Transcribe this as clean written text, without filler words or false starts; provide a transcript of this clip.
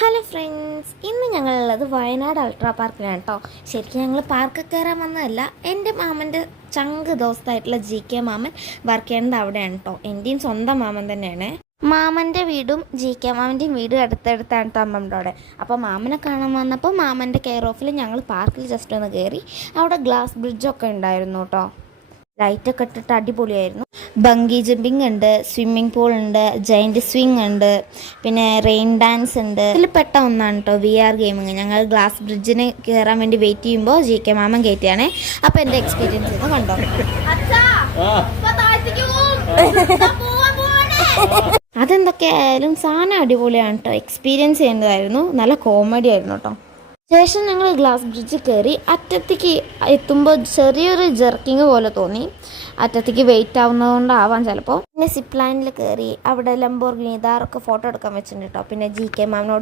Hello friends, ഇന്ന് ഞങ്ങളുള്ളത് Wayanad ultra പാർക്കിലാണ് കേട്ടോ. ശരിക്കും ഞങ്ങൾ പാർക്ക് കയറാൻ വന്നതല്ല. എൻ്റെ മാമൻ്റെ ചങ്ക് ദോസ്തായിട്ടുള്ള GK മാമൻ വർക്ക് ചെയ്യേണ്ടത് അവിടെയാണ് കേട്ടോ. എൻ്റെയും സ്വന്തം മാമൻ തന്നെയാണ്. മാമൻ്റെ വീടും GK മാമൻ്റെയും വീടും അടുത്തടുത്താണ് കേട്ടോ അമ്മയുടെ അവിടെ. അപ്പോൾ മാമനെ കാണാൻ വന്നപ്പോൾ മാമൻ്റെ കെയർ ഓഫിൽ ഞങ്ങൾ പാർക്കിൽ ജസ്റ്റ് ഒന്ന് കയറി. അവിടെ ഗ്ലാസ് ബ്രിഡ്ജൊക്കെ ഉണ്ടായിരുന്നു കേട്ടോ. ലൈറ്റൊക്കെ ഇട്ടിട്ട് അടിപൊളിയായിരുന്നു. ബങ്കി ജമ്പിങ് ഉണ്ട്, സ്വിമ്മിംഗ് പൂൾ ഉണ്ട്, ജയൻറ്റ് സ്വിങ് ഉണ്ട്, പിന്നെ റെയിൻ ഡാൻസ് ഉണ്ട്. ഇതിൽ പെട്ട ഒന്നാണ് കേട്ടോ VR ഗെയിമിങ്. ഞങ്ങൾ ഗ്ലാസ് ബ്രിഡ്ജിന് കയറാൻ വേണ്ടി വെയിറ്റ് ചെയ്യുമ്പോൾ GK മാമൻ കയറ്റിയാണേ. അപ്പോൾ എൻ്റെ എക്സ്പീരിയൻസ് ഒന്ന് കണ്ടോ. അതെന്തൊക്കെയായാലും സാധനം അടിപൊളിയാണ് കേട്ടോ. എക്സ്പീരിയൻസ് ചെയ്യേണ്ടതായിരുന്നു. നല്ല കോമഡി ആയിരുന്നു കേട്ടോ. ശേഷം ഞങ്ങൾ ഗ്ലാസ് ബ്രിഡ്ജ് കയറി. അറ്റത്തേക്ക് എത്തുമ്പോൾ ചെറിയൊരു ജെർക്കിങ് പോലെ തോന്നി. അറ്റത്തേക്ക് വെയിറ്റ് ആവുന്നതുകൊണ്ടാവാം ചിലപ്പോൾ. പിന്നെ സിപ്പ് ലൈനിൽ കയറി. അവിടെ ലംബോർഗിനി ഇതാറൊക്കെ ഫോട്ടോ എടുക്കാൻ വെച്ചിട്ടുണ്ട് കേട്ടോ. പിന്നെ GK മാമിനോട്